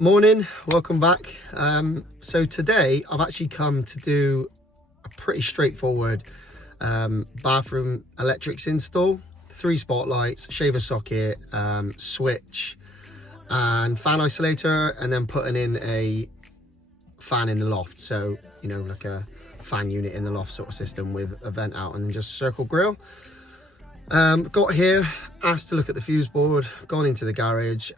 Morning, welcome back. So today I've actually come to do a pretty straightforward bathroom electrics install. 3 spotlights, shaver socket, switch and fan isolator, and then putting in a fan in the loft. So, you know, like a fan unit in the loft sort of system with a vent out and then just circle grill. Got here, asked to look at the fuse board, gone into the garage,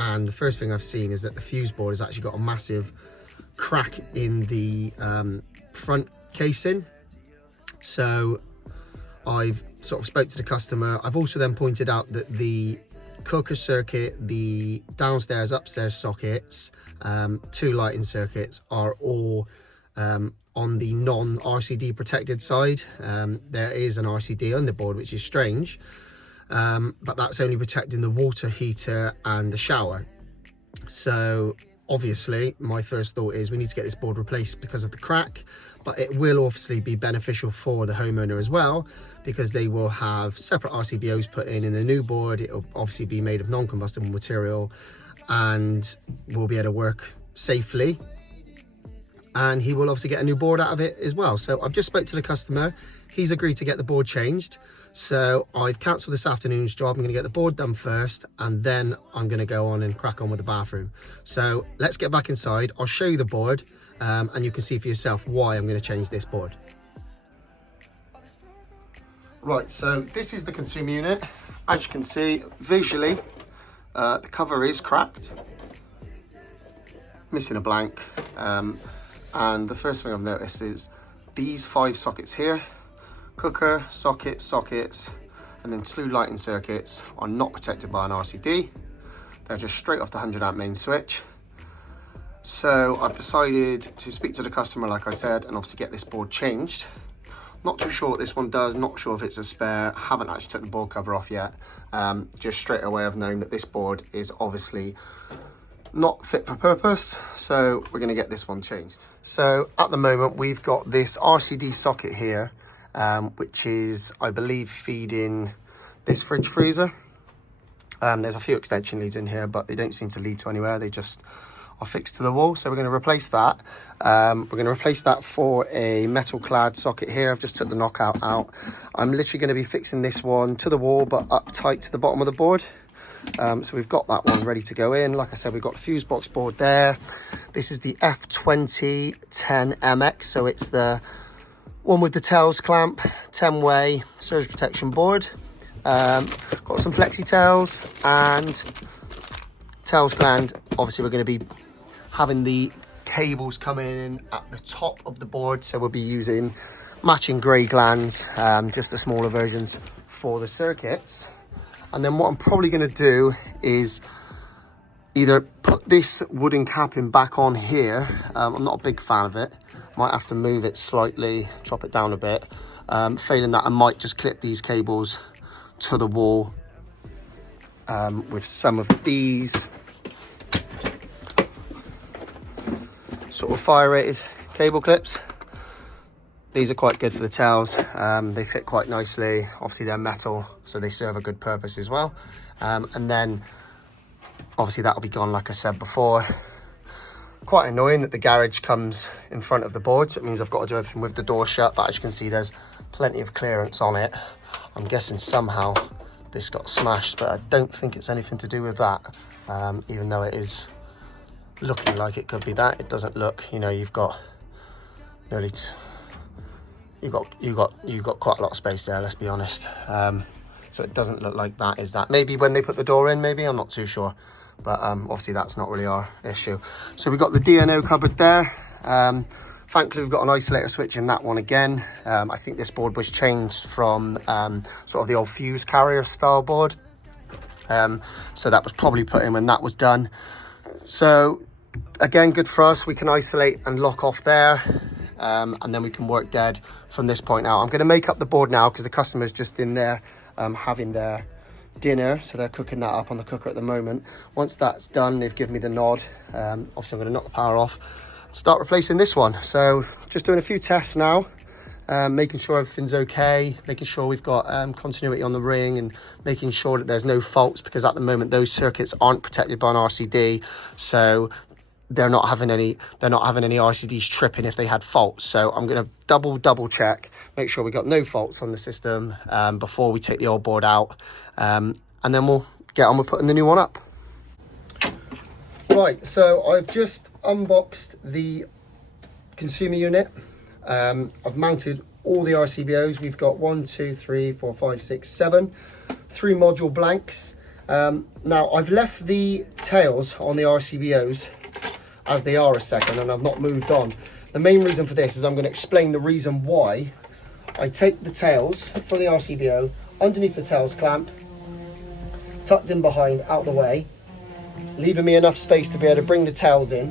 and the first thing I've seen is that the fuse board has actually got a massive crack in the front casing. So I've sort of spoke to the customer. I've also then pointed out that the cooker circuit, the downstairs, upstairs sockets, 2 lighting circuits are all on the non-RCD protected side. There is an RCD on the board, which is strange. But that's only protecting the water heater and the shower. So obviously my first thought is we need to get this board replaced because of the crack, but it will obviously be beneficial for the homeowner as well, because they will have separate RCBOs put in the new board. It'll obviously be made of non-combustible material and will be able to work safely, and he will obviously get a new board out of it as well. So I've just spoke to the customer. He's agreed to get the board changed. So I've cancelled this afternoon's job. I'm going to get the board done first, and then I'm going to go on and crack on with the bathroom. So let's get back inside. I'll show you the board, and you can see for yourself why I'm going to change this board. Right, so this is the consumer unit. As you can see, visually, the cover is cracked, missing a blank. And the first thing I've noticed is these 5 sockets here, cooker, sockets, and then 2 lighting circuits, are not protected by an RCD. They're just straight off the 100 amp main switch. So I've decided to speak to the customer, like I said, and obviously get this board changed. Not too sure what this one does, not sure if it's a spare, haven't actually took the board cover off yet. Just straight away I've known that this board is obviously not fit for purpose, so we're going to get this one changed. So at the moment we've got this RCD socket here, which is, I believe, feeding this fridge freezer. There's a few extension leads in here, but they don't seem to lead to anywhere. They just are fixed to the wall. So we're going to replace that. We're going to replace that for a metal clad socket here. I've just took the knockout out. I'm literally going to be fixing this one to the wall, but up tight to the bottom of the board. So we've got that one ready to go in. Like I said, we've got the Fusebox board there. This is the F2010MX, so it's the one with the tails clamp, 10-way surge protection board. Got some flexi tails and tails gland. Obviously we're going to be having the cables coming in at the top of the board, so we'll be using matching grey glands, just the smaller versions for the circuits. And then what I'm probably going to do is either put this wooden capping back on here. I'm not a big fan of it. Might have to move it slightly, chop it down a bit. Failing that, I might just clip these cables to the wall with some of these sort of fire rated cable clips. These are quite good for the tails. They fit quite nicely. Obviously they're metal, so they serve a good purpose as well. And then obviously that'll be gone, like I said before. Quite annoying that the garage comes in front of the board, so it means I've got to do everything with the door shut, but as you can see there's plenty of clearance on it. I'm guessing somehow this got smashed, but I don't think it's anything to do with that. Even though it is looking like it could be that, it doesn't look, you know, you've got nearly you've got quite a lot of space there, let's be honest. So it doesn't look like that is that. Maybe when they put the door in, maybe, I'm not too sure. But obviously that's not really our issue. So we've got the DNO cupboard there. Thankfully we've got an isolator switch in that one again. I think this board was changed from sort of the old fuse carrier style board. So that was probably put in when that was done. So again, good for us. We can isolate and lock off there. And then we can work dead from this point out. I'm going to make up the board now because the customer's just in there having their dinner, so they're cooking that up on the cooker at the moment. Once that's done, they've given me the nod. Obviously I'm going to knock the power off, start replacing this one. So just doing a few tests now, making sure everything's okay, making sure we've got continuity on the ring, and making sure that there's no faults, because at the moment those circuits aren't protected by an RCD, so they're not having any RCDs tripping if they had faults. So I'm going to double check, make sure we got no faults on the system before we take the old board out, and then we'll get on with putting the new one up. Right, so I've just unboxed the consumer unit. I've mounted all the RCBOs. We've got 1, 2, 3, 4, 5, 6, 7, 3 module blanks. Now I've left the tails on the RCBOs as they are a second, and I've not moved on. The main reason for this is I'm going to explain the reason why I take the tails for the RCBO underneath the tails clamp, tucked in behind, out the way, leaving me enough space to be able to bring the tails in.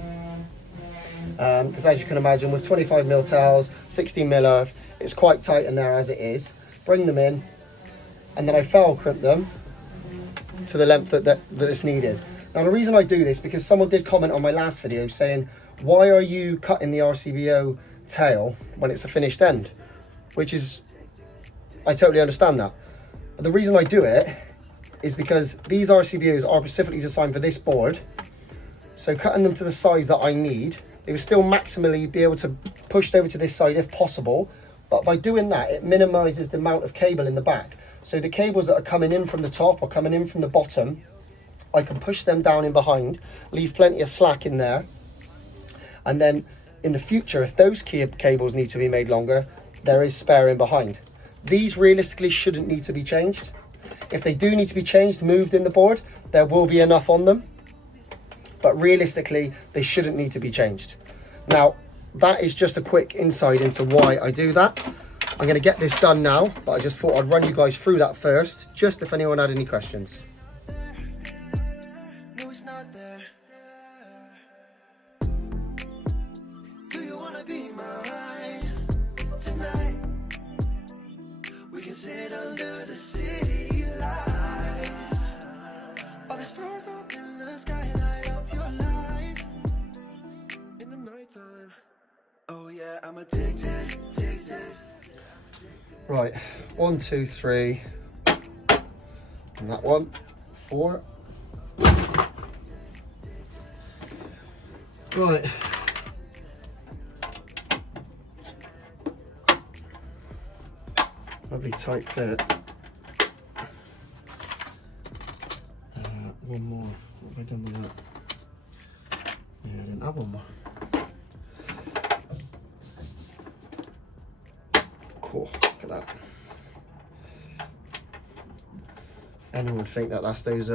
Because as you can imagine, with 25mm tails, 16mm earth, it's quite tight in there as it is. Bring them in, and then I foul crimp them to the length that is needed. Now the reason I do this, because someone did comment on my last video saying, why are you cutting the RCBO tail when it's a finished end? Which is, I totally understand that. But the reason I do it is because these RCBOs are specifically designed for this board. So cutting them to the size that I need, they will still maximally be able to push over to this side if possible. But by doing that, it minimises the amount of cable in the back. So the cables that are coming in from the top or coming in from the bottom, I can push them down in behind, leave plenty of slack in there. And then in the future, if those cables need to be made longer, there is spare in behind. These realistically shouldn't need to be changed. If they do need to be changed, moved in the board, there will be enough on them. But realistically, they shouldn't need to be changed. Now, that is just a quick insight into why I do that. I'm going to get this done now, but I just thought I'd run you guys through that first, just if anyone had any questions. Sit under the city lights. All the stars up in the sky light up your life in the nighttime. Oh yeah, I'm addicted. Right, 1, 2, 3, and that one, 4. Right. Lovely tight fit. One more. What have I done with that? Yeah, I didn't have one more. Cool. Look at that. Anyone would think that that's those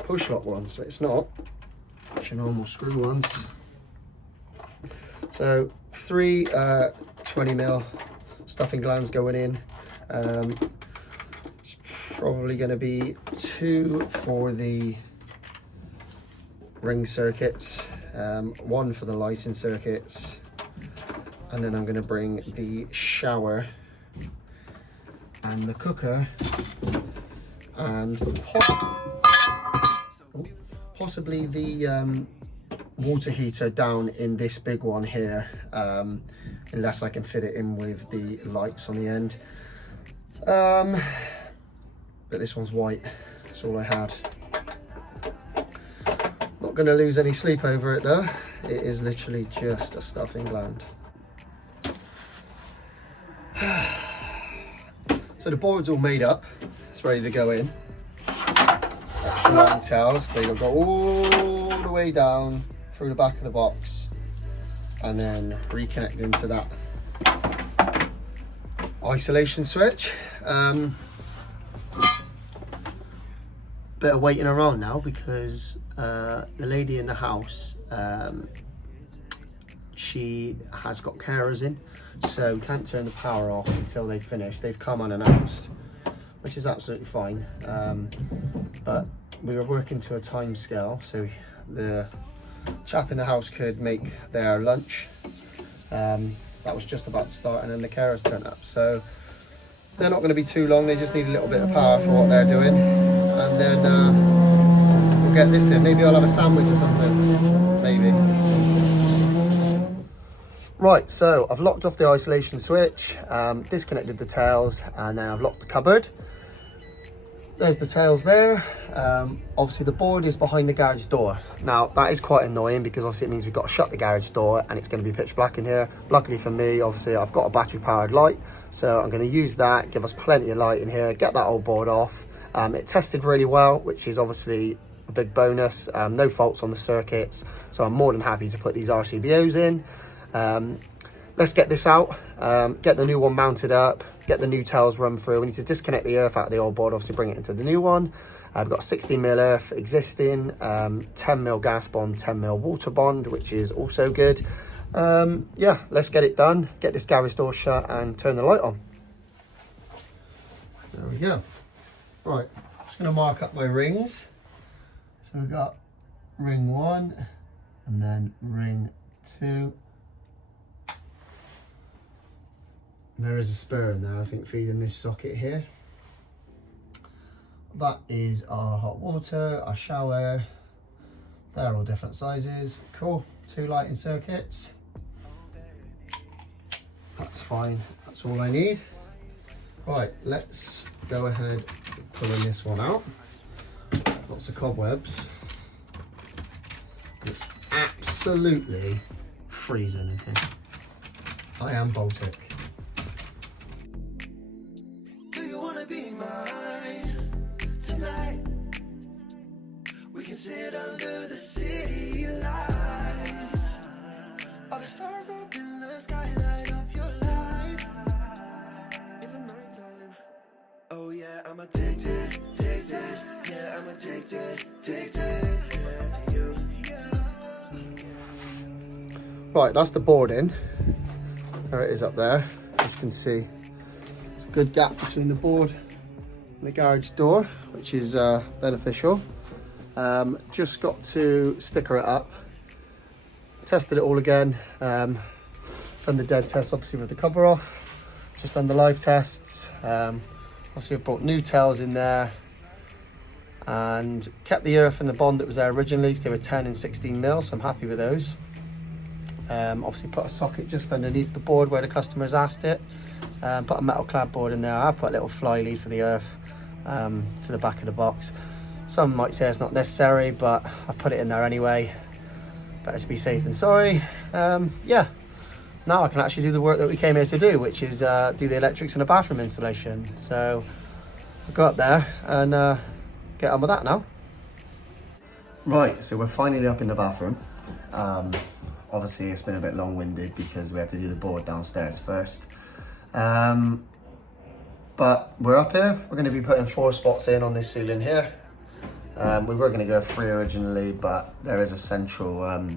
push lock ones, but it's not. It's your normal screw ones. So 3 20mm stuffing glands going in. It's probably going to be 2 for the ring circuits, 1 for the lighting circuits, and then I'm going to bring the shower and the cooker and possibly the water heater down in this big one here, unless I can fit it in with the lights on the end. But this one's white, that's all I had. Not going to lose any sleep over it though. It is literally just a stuffing gland. So the board's all made up, it's ready to go in. Extra long tails, so you'll go all the way down through the back of the box and then reconnect into that isolation switch. Bit of waiting around now because the lady in the house, she has got carers in, so can't turn the power off until they finish. They've come unannounced, which is absolutely fine, but we were working to a time scale, so the chap in the house could make their lunch. That was just about to start, and then the carers turned up, so they're not going to be too long. They just need a little bit of power for what they're doing, and then we'll get this in. Maybe I'll have a sandwich or something, maybe. Right, so I've locked off the isolation switch, disconnected the tails, and then I've locked the cupboard. There's the tails there. Obviously the board is behind the garage door. Now that is quite annoying because obviously it means we've got to shut the garage door and it's going to be pitch black in here. Luckily for me, obviously I've got a battery powered light, so I'm going to use that, give us plenty of light in here, get that old board off. It tested really well, which is obviously a big bonus. No faults on the circuits, so I'm more than happy to put these RCBOs in. Let's get this out, get the new one mounted up, get the new tails run through. We need to disconnect the earth out of the old board, obviously bring it into the new one. I've got 16mm earth existing, 10mm gas bond, 10mm water bond, which is also good. Yeah, let's get it done, get this garage door shut and turn the light on. There we go. Right, I'm just going to mark up my rings. So we've got ring 1 and then ring 2. There is a spur in there, I think, feeding this socket here. That is our hot water, our shower. They're all different sizes. Cool, 2 lighting circuits. That's fine, that's all I need. Right, let's go ahead and pulling this one out. Lots of cobwebs. It's absolutely freezing in here. I am Baltic. Sit under the city lights. All the stars up in the sky light up your life. In the nighttime. Oh yeah, I'm addicted, addicted. Yeah, I'm addicted, addicted. Yeah, to you. Right, that's the board in. There it is up there. As you can see, it's a good gap between the board and the garage door, which is beneficial. Just got to sticker it up, tested it all again, done the dead test obviously with the cover off, just done the live tests. Obviously I've brought new tails in there and kept the earth and the bond that was there originally, so they were 10 and 16mm, so I'm happy with those. Obviously put a socket just underneath the board where the customers asked it, put a metal clad board in there. I've put a little fly lead for the earth to the back of the box. Some might say it's not necessary, but I've put it in there anyway. Better to be safe than sorry. Yeah, now I can actually do the work that we came here to do, which is do the electrics and the bathroom installation. So I'll go up there and get on with that now. Right, so we're finally up in the bathroom. Obviously it's been a bit long-winded because we had to do the board downstairs first. But we're up here. We're going to be putting 4 spots in on this ceiling here. We were going to go 3 originally, but there is a central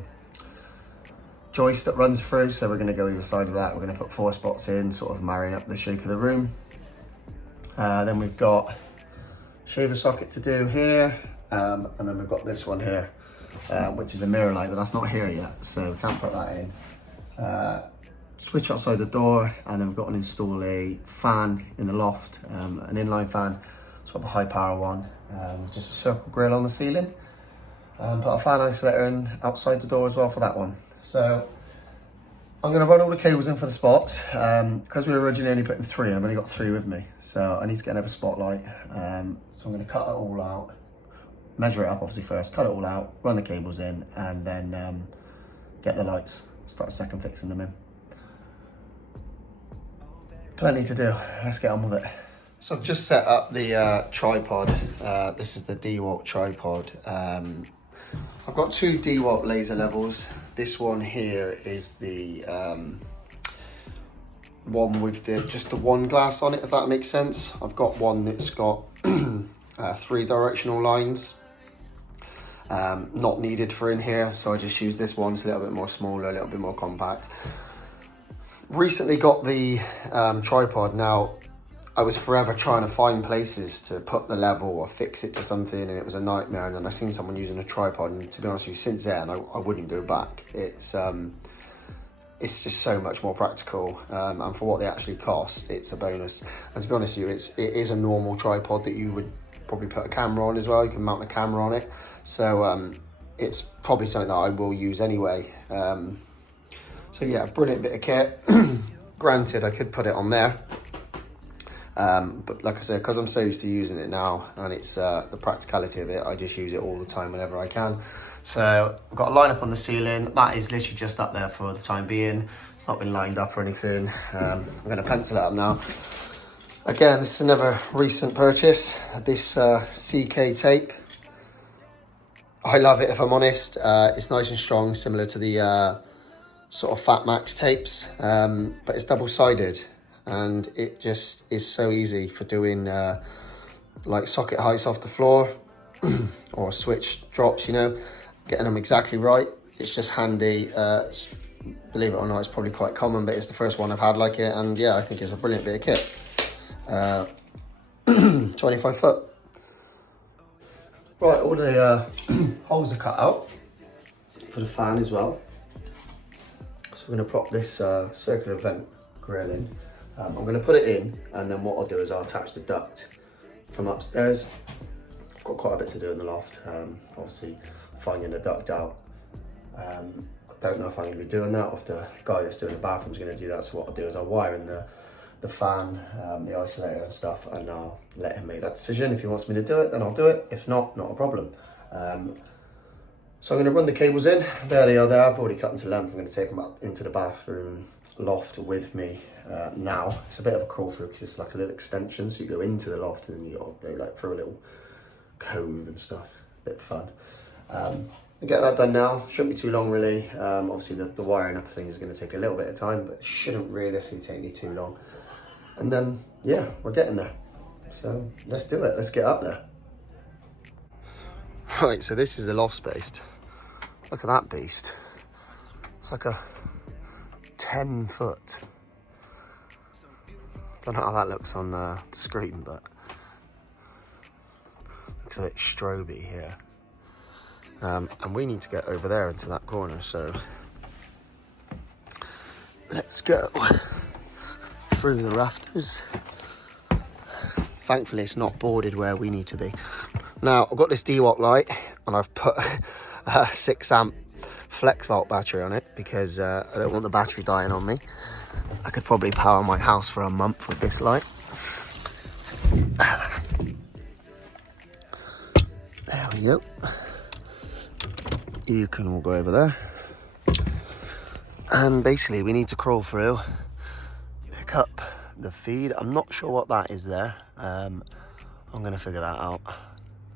joist that runs through, so we're going to go either side of that. We're going to put 4 spots in, sort of marrying up the shape of the room. Then we've got shaver socket to do here, and then we've got this one here, which is a mirror light, but that's not here yet, so we can't put that in. Switch outside the door, and then we've got to install a fan in the loft, an inline fan, sort of a high power one, with just a circle grill on the ceiling. Put a fan isolator in outside the door as well for that one. So I'm going to run all the cables in for the spots. Because we were originally only putting 3, I've only got 3 with me, so I need to get another spotlight. So I'm going to cut it all out, measure it up obviously first, cut it all out, run the cables in, and then get the lights, start second fixing them in. Plenty to do, let's get on with it. So I've just set up the tripod. This is the DeWalt tripod. I've got 2 DeWalt laser levels. This one here is the one with just the one glass on it, if that makes sense. I've got one that's got 3 directional lines. Not needed for in here, so I just use this one. It's a little bit more smaller, a little bit more compact. Recently got the tripod. Now, I was forever trying to find places to put the level or fix it to something, and it was a nightmare. And then I seen someone using a tripod, and to be honest with you, since then I wouldn't go back. It's just so much more practical, and for what they actually cost, it's a bonus. And to be honest with you, it is a normal tripod that you would probably put a camera on as well. You can mount a camera on it, so it's probably something that I will use anyway. So yeah, brilliant bit of kit. Granted, I could put it on there. But like I said, because I'm so used to using it now, and it's the practicality of it, I just use it all the time whenever I can. So I've got a line up on the ceiling. That is literally just up there for the time being. It's not been lined up or anything. I'm going to pencil it up now. Again, this is another recent purchase. This CK tape. I love it, if I'm honest. It's nice and strong, similar to the sort of Fat Max tapes, but it's double-sided. And it just is so easy for doing like socket heights off the floor or switch drops, you know, getting them exactly right. It's just handy. Believe it or not, it's probably quite common, but it's the first one I've had like it. And yeah, I think it's a brilliant bit of kit. 25 foot. Right, all the holes are cut out for the fan as well. So we're going to prop this circular vent grill in. I'm going to put it in, and then what I'll do is I'll attach the duct from upstairs. I've got quite a bit to do in the loft, obviously finding the duct out. I don't know if I'm going to be doing that, or if the guy that's doing the bathroom is going to do that. So what I'll do is I'll wire in the fan, the isolator and stuff, and I'll let him make that decision. If he wants me to do it, then I'll do it. If not, not a problem. So I'm going to run the cables in. There they are there. I've already cut them to length. I'm going to take them up into the bathroom loft with me now. It's a bit of a crawl through because it's like a little extension, so you go into the loft and then you got to go like through a little cove and stuff. A bit fun. I'll get that done now. Shouldn't be too long really. Obviously the wiring up of things is going to take a little bit of time, but it shouldn't realistically take me too long. And then yeah, we're getting there. So let's do it. Let's get up there. Right, so this is the loft space. Look at that beast. It's like a 10 foot. Don't know how that looks on the screen, but looks a bit stroby here. And we need to get over there into that corner, so let's go through the rafters. Thankfully it's not boarded where we need to be. Now I've got this DWOC light and I've put a 6 amp flex volt battery on it because I don't want the battery dying on me. I could probably power my house for a month with this light. There we go. You can all go over there. And basically we need to crawl through, pick up the feed. I'm not sure what that is there. I'm going to figure that out.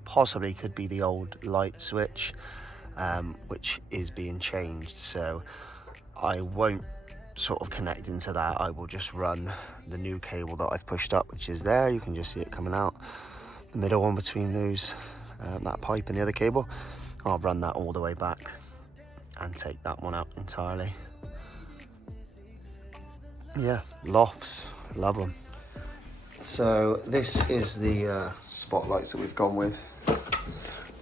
Possibly could be the old light switch, which is being changed. So I won't sort of connect into that. I will just run the new cable that I've pushed up, which is there. You can just see it coming out. The middle one between those, that pipe and the other cable. I'll run that all the way back and take that one out entirely. Yeah, lofts, love them. So this is the spotlights that we've gone with.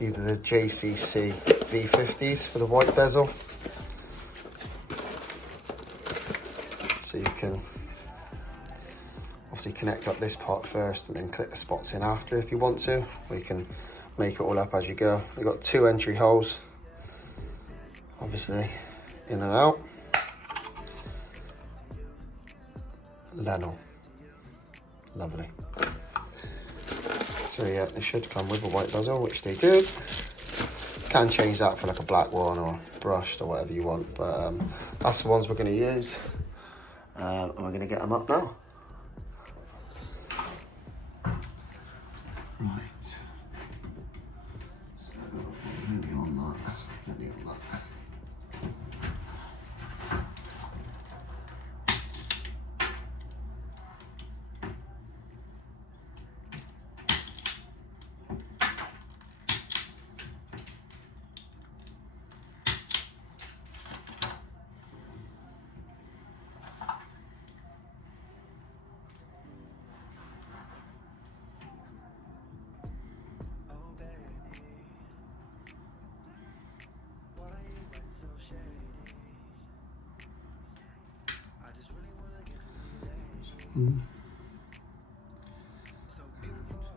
Either the JCC V50s for the white bezel. So you can obviously connect up this part first and then click the spots in after if you want to. Or you can make it all up as you go. We've got 2 entry holes, obviously in and out. Leno, lovely. So yeah, they should come with a white bezel, which they do. Can change that for like a black one or brushed or whatever you want, but that's the ones we're going to use. And we're going to get them up now. Right. So maybe on that. Maybe on that.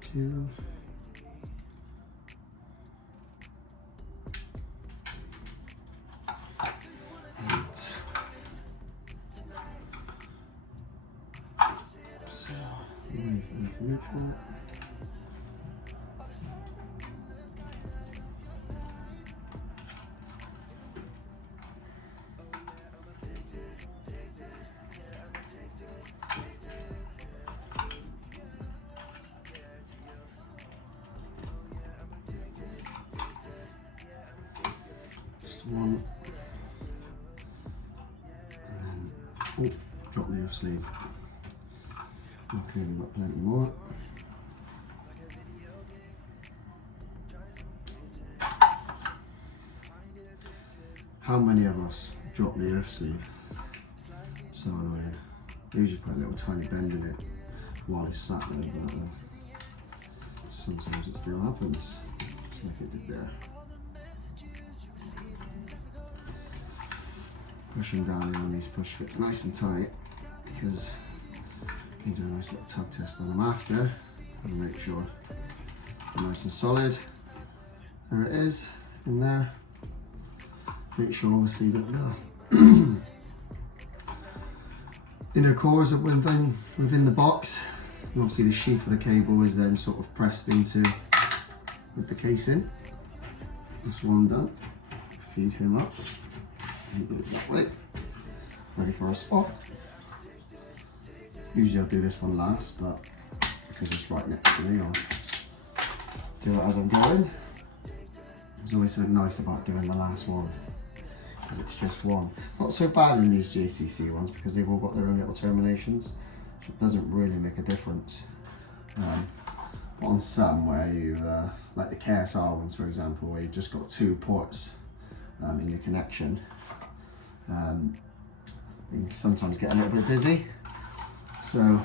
Two. Neutral. Just one. And then, oh, drop the off sleeve. Okay, we've got plenty more. How many of us drop the earth sleeve? So annoying. Usually put a little tiny bend in it while it's sat there, but sometimes it still happens, just like it did there. Pushing down in on these push fits nice and tight, because you can do a nice little tug test on them after and make sure they're nice and solid. There it is, in there. Make sure obviously that the inner cores are within the box, and obviously the sheath of the cable is then sort of pressed into with the casing. That's one done. Feed him up. He goes that way. Ready for a spot. Usually I'll do this one last, but because it's right next to me, I'll do it as I'm going. There's always something nice about doing the last one, because it's just one. It's not so bad in these JCC ones because they've all got their own little terminations. It doesn't really make a difference. But on some where you, like the KSR ones for example, where you've just got 2 ports in your connection, you can sometimes get a little bit busy. So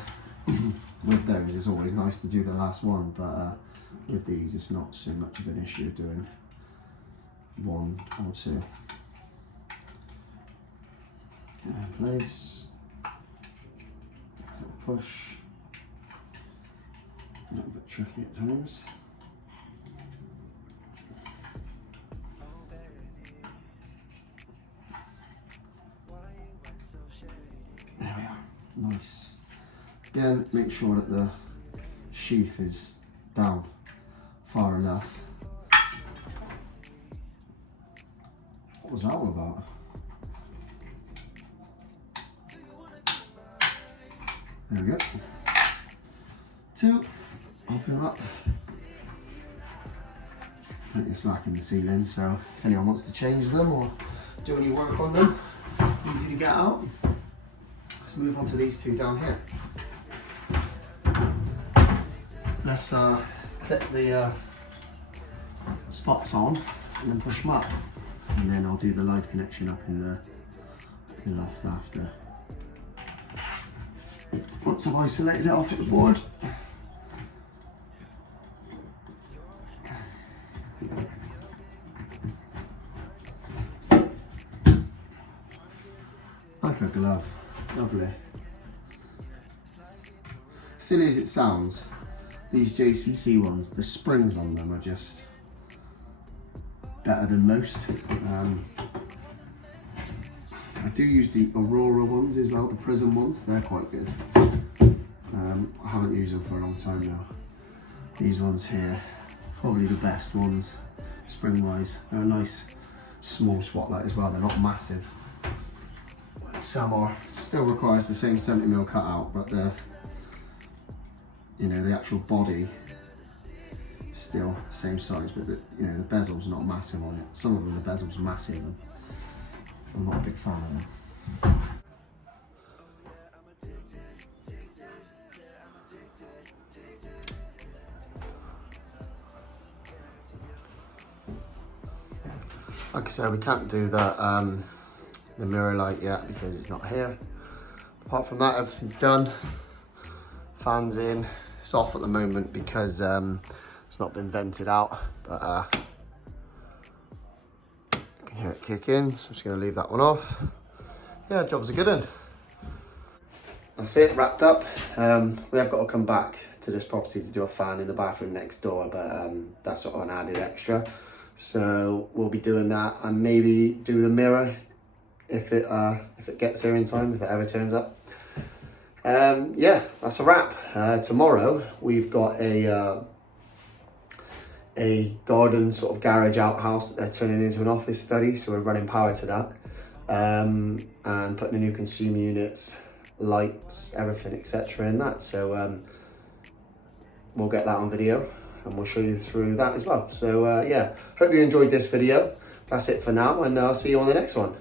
with those it's always nice to do the last one, but with these it's not so much of an issue doing 1 or 2. Get in place, a little push, a little bit tricky at times. There we are, nice. Again, make sure that the sheath is down far enough. What was that all about? There we go. 2, open up. Plenty of slack in the ceiling, so if anyone wants to change them or do any work on them, easy to get out. Let's move on to these 2 down here. Let's clip the spots on and then push them up, and then I'll do the live connection up in the loft after. Once I've isolated it off at the board, like a glove, lovely. Silly as it sounds, these JCC ones, the springs on them are just better than most. I do use the Aurora ones as well, the Prism ones, they're quite good. I haven't used them for a long time now. These ones here, probably the best ones, spring wise. They're a nice small spotlight as well, they're not massive. Some are, still requires the same 70mm cutout, but the actual body still same size, but the bezel's not massive on it. Some of them, the bezel's massive, and I'm not a big fan of them. Like I said, we can't do the mirror light yet because it's not here. Apart from that, everything's done. Fans in. It's off at the moment because it's not been vented out, but you can hear it kick in, so I'm just going to leave that one off. Yeah, job's a good one. That's it, wrapped up. We have got to come back to this property to do a fan in the bathroom next door, but that's sort of an added extra. So we'll be doing that, and maybe do the mirror if it gets here in time, if it ever turns up. Yeah, that's a wrap. Tomorrow we've got a garden sort of garage outhouse that they're turning into an office study, so we're running power to that, and putting the new consumer units, lights, everything, etc. in that. So we'll get that on video and we'll show you through that as well. So yeah, hope you enjoyed this video. That's it for now, and I'll see you on the next one.